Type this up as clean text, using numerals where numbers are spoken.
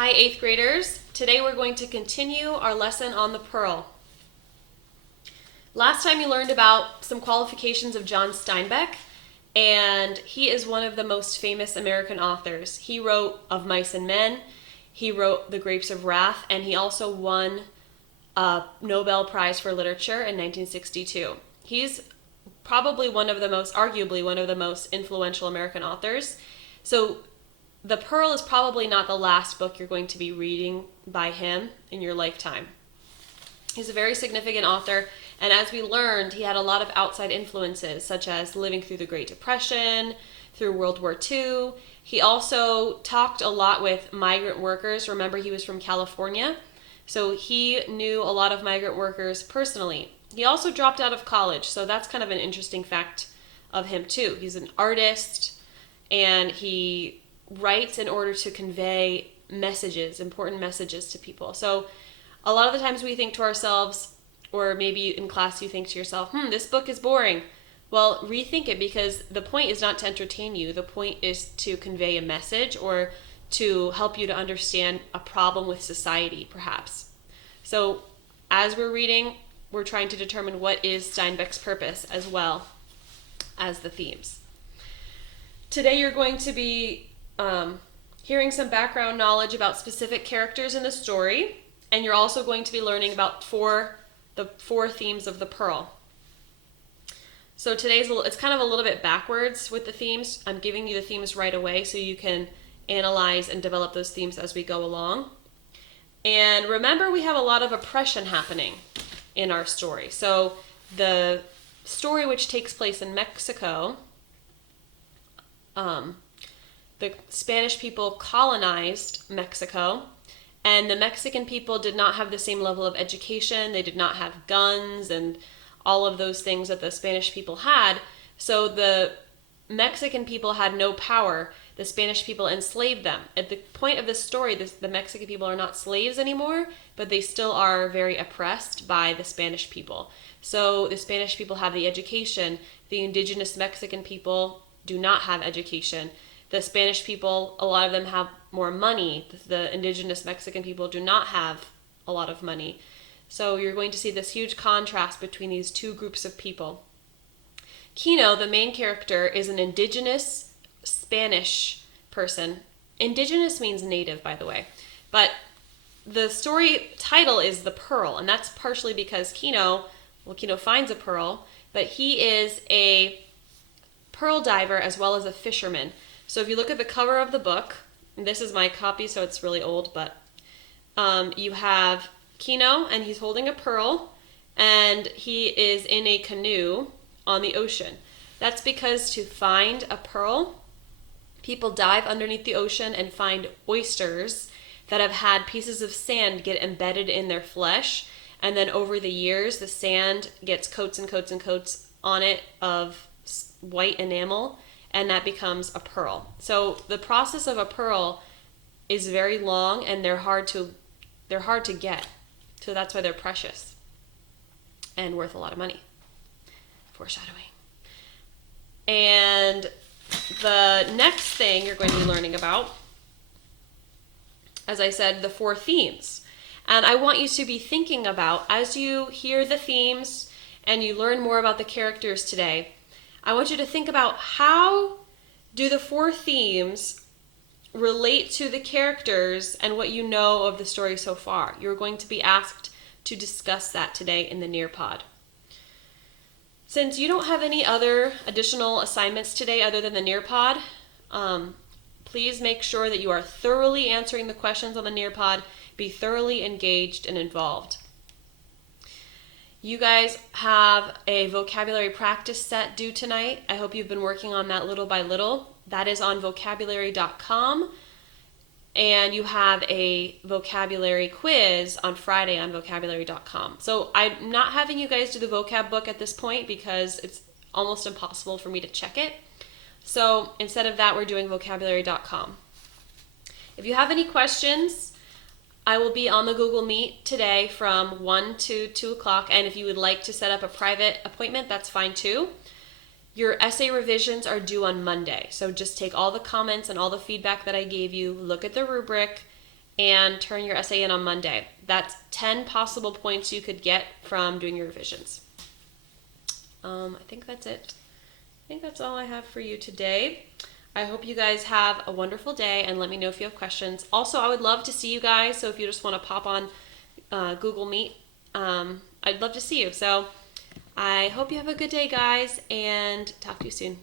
Hi, 8th graders. Today we're going to continue our lesson on the pearl. Last time you learned about some qualifications of John Steinbeck, and he is one of the most famous American authors. He wrote Of Mice and Men, he wrote The Grapes of Wrath, and he also won a Nobel Prize for Literature in 1962. He's probably arguably one of the most influential American authors. So The Pearl is probably not the last book you're going to be reading by him in your lifetime. He's a very significant author, and as we learned, he had a lot of outside influences, such as living through the Great Depression, through World War II. He also talked a lot with migrant workers. Remember, he was from California, so he knew a lot of migrant workers personally. He also dropped out of college, so that's kind of an interesting fact of him too. He's an artist, and he writes in order to convey messages, important messages to people. So a lot of the times we think to ourselves, or maybe in class you think to yourself, this book is boring. Well, rethink it, because the point is not to entertain you. The point is to convey a message or to help you to understand a problem with society, perhaps. So as we're reading, we're trying to determine what is Steinbeck's purpose as well as the themes. Today you're going to be hearing some background knowledge about specific characters in the story, and you're also going to be learning about the four themes of the Pearl. So it's kind of a little bit backwards with the themes. I'm giving you the themes right away so you can analyze and develop those themes as we go along. And remember, we have a lot of oppression happening in our story. So the story, which takes place in Mexico, the Spanish people colonized Mexico, and the Mexican people did not have the same level of education. They did not have guns and all of those things that the Spanish people had. So the Mexican people had no power. The Spanish people enslaved them. At the point of this story, the Mexican people are not slaves anymore, but they still are very oppressed by the Spanish people. So the Spanish people have the education. The indigenous Mexican people do not have education. The Spanish people, a lot of them have more money. The indigenous Mexican people do not have a lot of money. So you're going to see this huge contrast between these two groups of people. Kino, the main character, is an indigenous Spanish person. Indigenous means native, by the way. But the story title is The Pearl, and that's partially because Kino finds a pearl, but he is a pearl diver as well as a fisherman. So if you look at the cover of the book, and this is my copy, so it's really old, but you have Kino, and he's holding a pearl, and he is in a canoe on the ocean. That's because to find a pearl, people dive underneath the ocean and find oysters that have had pieces of sand get embedded in their flesh, and then over the years, the sand gets coats and coats and coats on it of white enamel, and that becomes a pearl. So the process of a pearl is very long, and they're hard to get. So that's why they're precious and worth a lot of money. Foreshadowing. And the next thing you're going to be learning about, as I said, the four themes. And I want you to be thinking about, as you hear the themes and you learn more about the characters today, I want you to think about, how do the four themes relate to the characters and what you know of the story so far. You're going to be asked to discuss that today in the Nearpod. Since you don't have any other additional assignments today other than the Nearpod, please make sure that you are thoroughly answering the questions on the Nearpod. Be thoroughly engaged and involved. You guys have a vocabulary practice set due tonight. I hope you've been working on that little by little. That is on vocabulary.com. And you have a vocabulary quiz on Friday on vocabulary.com. So I'm not having you guys do the vocab book at this point because it's almost impossible for me to check it. So instead of that, we're doing vocabulary.com. If you have any questions, I will be on the Google Meet today from 1 to 2 o'clock, and if you would like to set up a private appointment, that's fine too. Your essay revisions are due on Monday, so just take all the comments and all the feedback that I gave you, look at the rubric, and turn your essay in on Monday. That's 10 possible points you could get from doing your revisions. I think that's it. I think that's all I have for you today. I hope you guys have a wonderful day, and let me know if you have questions. Also, I would love to see you guys, so if you just want to pop on Google Meet, I'd love to see you. So I hope you have a good day, guys, and talk to you soon.